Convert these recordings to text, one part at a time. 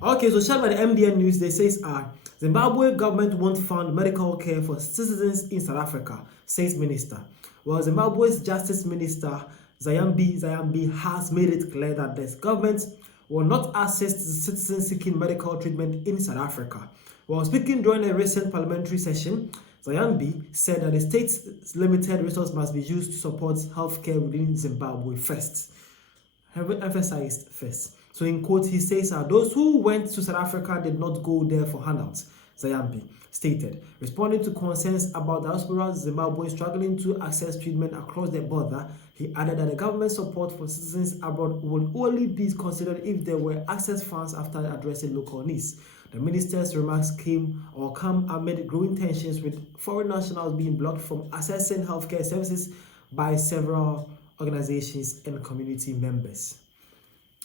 Okay, so shared by the MDN News, they says Zimbabwe government won't fund medical care for citizens in South Africa, says minister. Well, Zimbabwe's Justice Minister Zayambi has made it clear that the government will not assist citizens seeking medical treatment in South Africa. While speaking during a recent parliamentary session, Zayambi said that the state's limited resources must be used to support healthcare within Zimbabwe first. Emphasized first. So in quote, he says, those who went to South Africa did not go there for handouts, Zayambi stated. Responding to concerns about diaspora Zimbabwe struggling to access treatment across the border, he added that the government support for citizens abroad would only be considered if there were access funds after addressing local needs. The minister's remarks come amid growing tensions with foreign nationals being blocked from accessing healthcare services by several organizations and community members.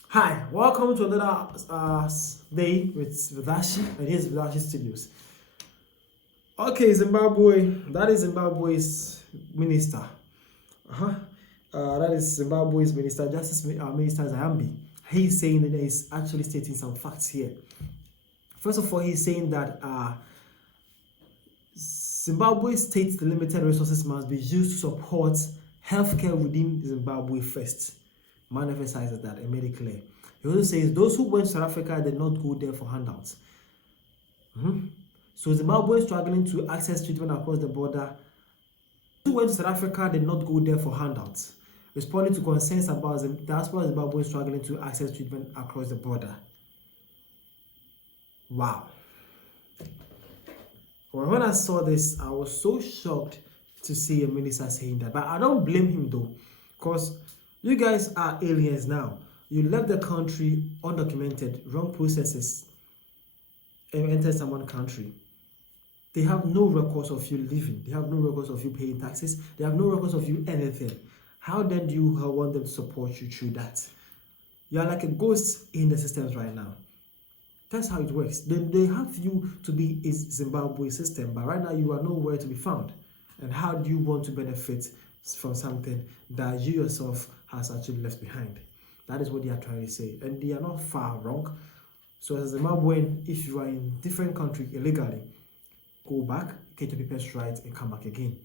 Hi, welcome to another day with Vidashi, and here's Vidashi Studios. Okay, Zimbabwe, that is Zimbabwe's minister. That is Zimbabwe's minister, Justice Minister Zayambi. He's saying that he's actually stating some facts here. First of all, he's saying that Zimbabwe states the limited resources must be used to support healthcare within Zimbabwe first. Man emphasizes that and made it clear. He also says those who went to South Africa did not go there for handouts. So Zimbabwe is struggling to access treatment across the border. Those who went to South Africa did not go there for handouts. Responding to concerns about diaspora Zimbabwe is struggling to access treatment across the border. Wow. Well, when I saw this, I was so shocked to see a minister saying that. But I don't blame him though, because you guys are aliens now. You left the country undocumented, wrong processes, and entered someone's country. They have no records of you living. They have no records of you paying taxes. They have no records of you anything. How then do you want them to support you through that? You are like a ghost in the systems right now. That's how it works. They have you to be in Zimbabwe system, but right now you are nowhere to be found. And how do you want to benefit from something that you yourself has actually left behind? That is what they are trying to say, and they are not far wrong. So as a Zimbabwean, if you are in different country illegally, go back, get your papers right, and come back again,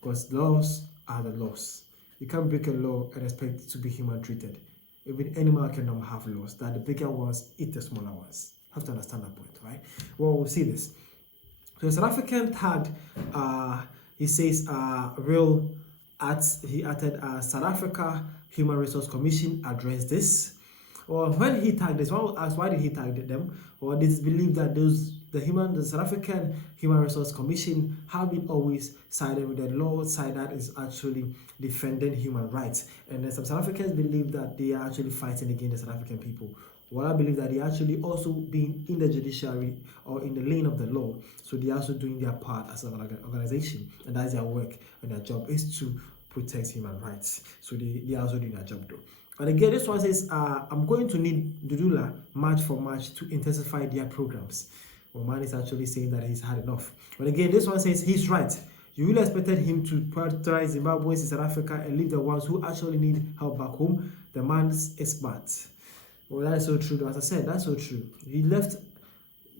because laws are the laws. You can't break a law and expect it to be human treated. Even animal kingdom have laws that the bigger ones eat the smaller ones. You have to understand that point, right? Well, we'll see this. So the South African tagged, he says, he added South Africa Human Resource Commission addressed this. Well, when he tagged this, one asked why did he tag them? Well, it is believed that the South African Human Resource Commission have been always sided with the law side that is actually defending human rights. And then some South Africans believe that they are actually fighting against the South African people. Well, I believe that they actually also being in the judiciary or in the lane of the law. So they are also doing their part as an organization. And that's their work and their job is to protect human rights. So they are also doing their job though. And again, this one says, I'm going to need Dudula March for March to intensify their programs. Well, man is actually saying that he's had enough. But again, this one says he's right. You really expected him to prioritize Zimbabweans in South Africa and leave the ones who actually need help back home. The man's is smart. Well, that is so true. As I said, that's so true. He left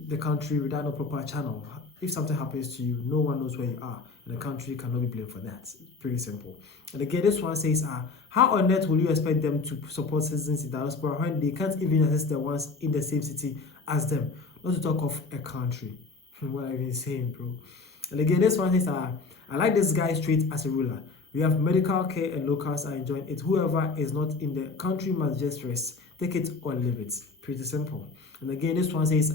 the country without no proper channel. If something happens to you, no one knows where you are, and the country cannot be blamed for that. It's pretty simple. And again, this one says, how on earth will you expect them to support citizens in diaspora when they can't even assist the ones in the same city as them? Not to talk of a country. What are you even saying, bro? And again, this one says, I like this guy straight as a ruler. We have medical care and locals are enjoying it. Whoever is not in the country must just rest. Take it or leave it. Pretty simple. And again, this one says,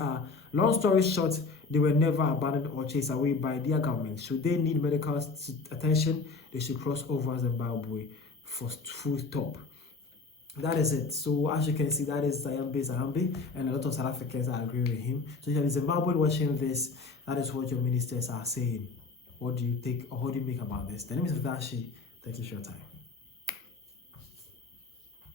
long story short, they were never abandoned or chased away by their government. Should they need medical attention, they should cross over Zimbabwe for full stop. That is it. So as you can see, that is Zayambi, and a lot of South Africans are agreeing with him. So if you're in Zimbabwe watching this, that is what your ministers are saying. What do you think, or what do you make about this? The name is Vidashi. Thank you for your time.